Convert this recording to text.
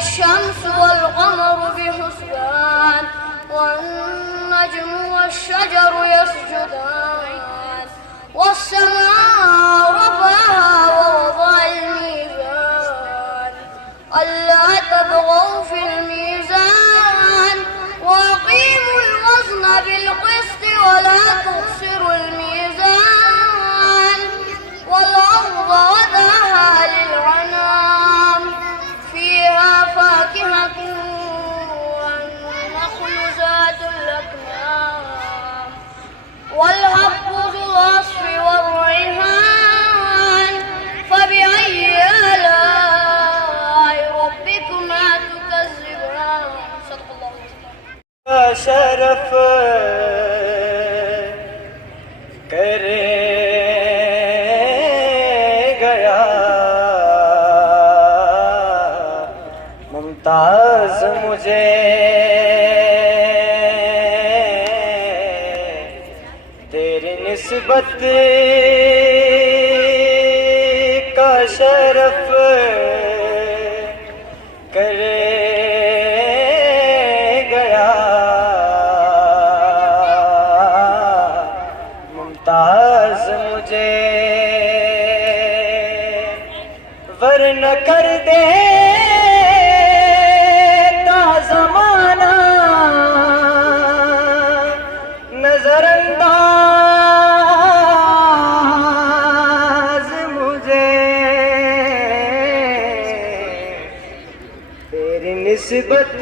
والشمس والقمر بحسبان والنجم والشجر يسجدان والسماء رفعها ووضع الميزان ألا تطغوا في الميزان وأقيموا الوزن بالقسط ولا تخسروا الميزان والأرض وضعها للعنام فيها فاكهة والنخل ذات الأكمام والحب ذو العصف والريحان فبأي آلاء ربكما تكذبان صدق الله العظيم شرف करे गया मुमताज मुझे तेरी निस्बत का शरफ करे गया मुमताज मुझे वरन कर दे ज़माना नजरअंदाज मुझे तेरी निस्बत